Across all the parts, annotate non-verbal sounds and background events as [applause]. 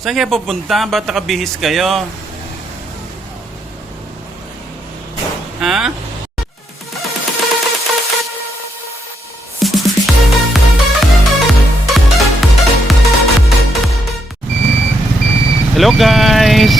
Saan kayo pupunta? Ba't nakabihis kayo? Ha? Hello guys!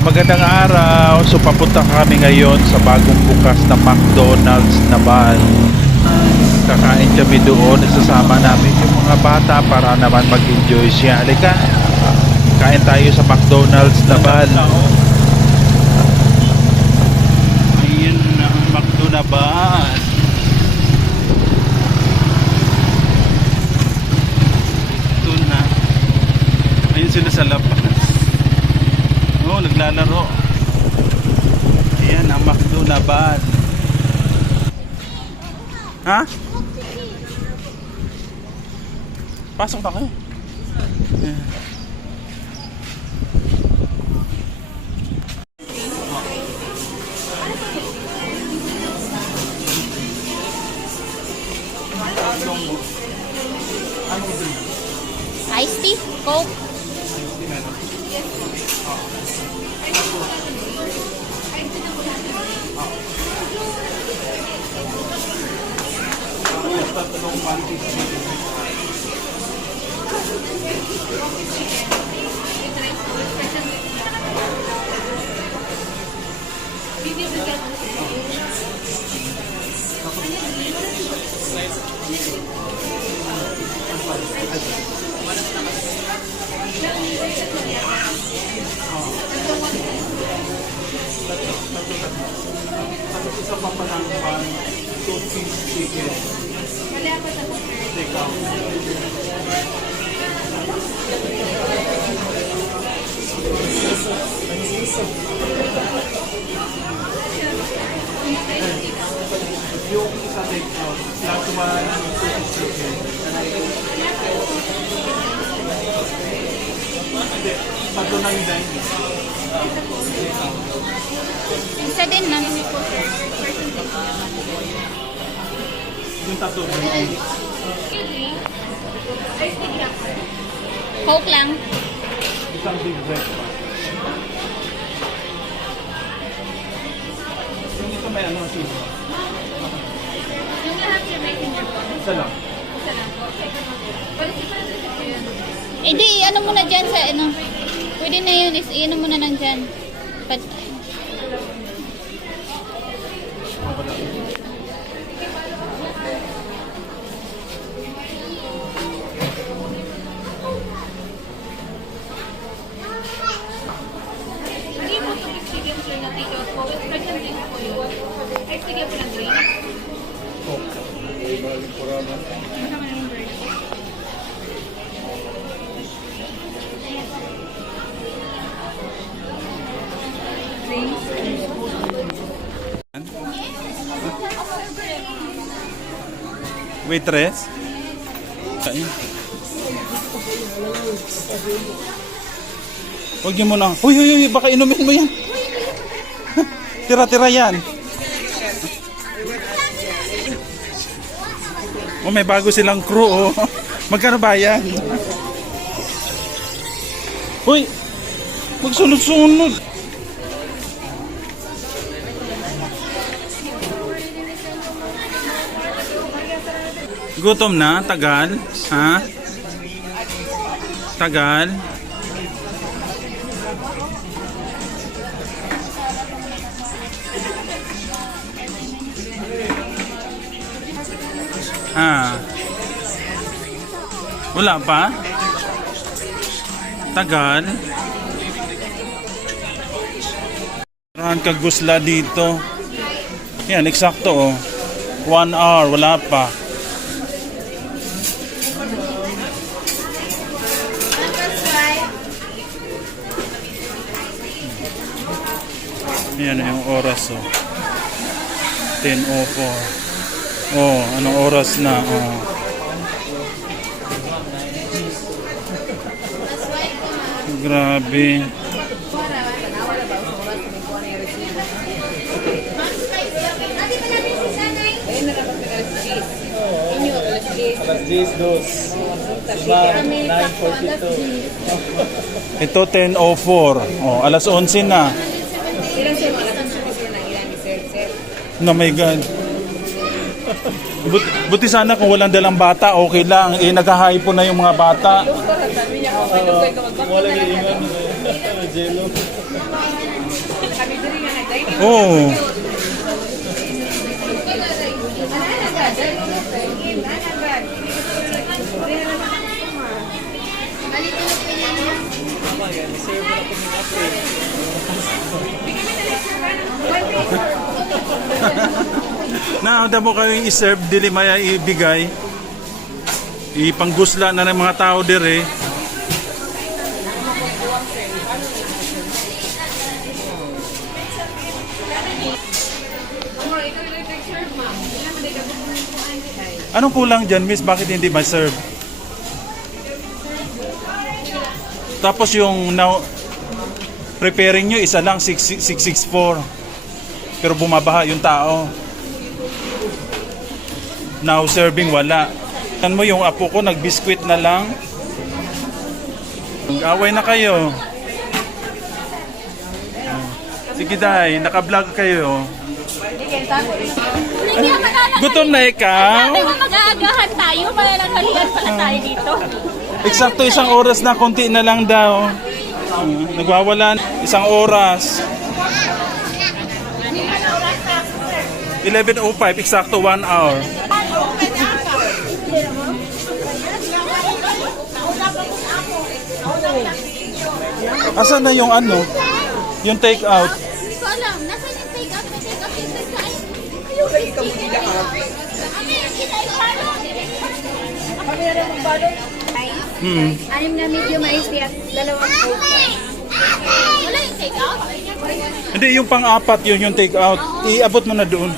Magandang araw. So papunta kami ngayon sa bagong bukas na McDonald's naman. Kakain kami doon. Isasama namin yung mga bata para naman mag-enjoy siya. Halika! Kain tayo sa McDonald's naman. Ayun na ang McDo. Ito na. Ayun sila sa labas. Oh, naglalaro. Ayan ang McDo naman. Ha? Pasok na kayo. Iced tea? Coke? Yung isa take out, plus one, two chicken. Hindi, tatlo na yung dining. Isa din na. Yung tatlo. Coke lang. Isang big breakfast. Yung ito may ano siguro. Yung lahat yung messenger po. Isa lang. Isa lang po. Eh di, ano muna dyan sa ano. Pwede na yun. Is, ano muna lang dyan. Pag, Waitress? Ayun. Huwag niyo muna. Uy, uy, uy, baka inumin mo yan. [laughs] Tira-tira yan. Oh, may bago silang crew, oh. [laughs] Magkano ba yan? Uy, magsunod-sunod. Gutom na? Tagal? Ha? Tagal? Ha? Wala pa? Tagal? Meron kang gusla dito. Yan, eksakto oh. One hour, wala pa. Yan yung oras oh. 10.04. Oh, anong oras na? Oh. Grabe. Alas 10, dos. Diba, 9.42. Ito 10.04. Oh, alas 11 na. Na my God. But, buti sana kung walang dalang bata, okay lang. Eh, naghahypo na yung mga bata. Oo. Naanda mo kayo i-serve, dili maya ibigay. Ipanggusla na ng mga tao dire. Anong kulang dyan, miss? Bakit hindi ma-serve? Tapos yung now, preparing nyo, isa lang, 6- 664. Pero bumabaha yung tao. Now serving, wala. Tan mo yung apo ko, nagbiskwit na lang. Away na kayo. Sige day, naka-vlog kayo. Gutom na ikaw? Mag-aagahan tayo, malalagalian pala tayo dito. Eksakto isang oras na, konti na lang daw. Uh, nagwawala isang oras. 11.05, eksakto 1 hour. Asan na yung ano? Yung take out? Hindi ko alam. Nasaan yung take out? May take out yung take out. Ayun, kita mo nila ka. Kita yung balon. Hmm. Anim na medium ice kaya dalawang coke. Wala yung take out? Hindi, yung pang-apat yun yung take out. Iabot mo na doon.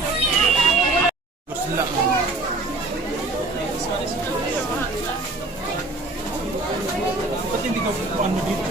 Ba't hindi ka ano dito?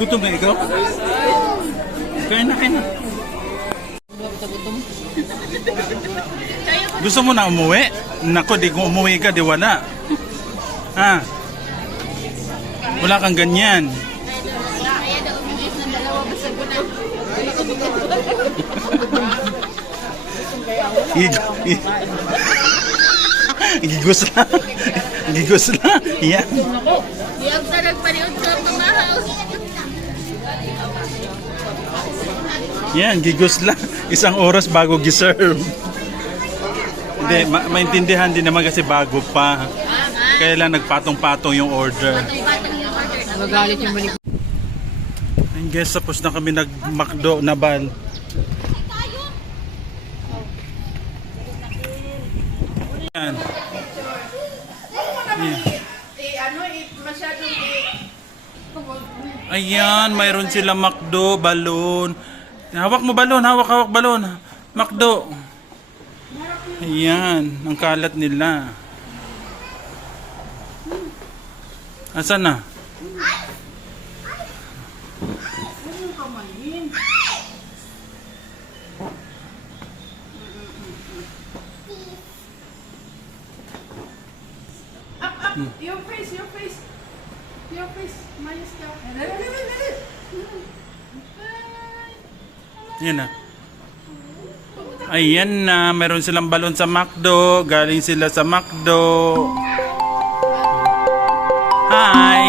Gutom na ikaw? Kain na, kain na. Gusto mo na umuwi? Nako, di kung umuwi ka, di wala. Ha? Wala kang ganyan. Kaya [laughs] Gigos na. [laughs] Gigos na. Di ako sa nagpaniod sa pamahaw. Yan, gigos lang. Isang oras bago giserve. Hindi, ma- maintindihan din naman kasi bago pa. Kaya lang nagpatong-patong yung order. Batang yung balik. And guys, tapos na kami nag-McDo na bal. Yan. Yan. Ayan, mayroon sila McDo, balon. Hawak mo balon, hawak, hawak balon. McDo. Ayan, ang kalat nila. Asan na? Your face, your face. Your face. Mayos ka. Yan na. Ayan na, meron silang balon sa McDo. Galing sila sa McDo. Hi!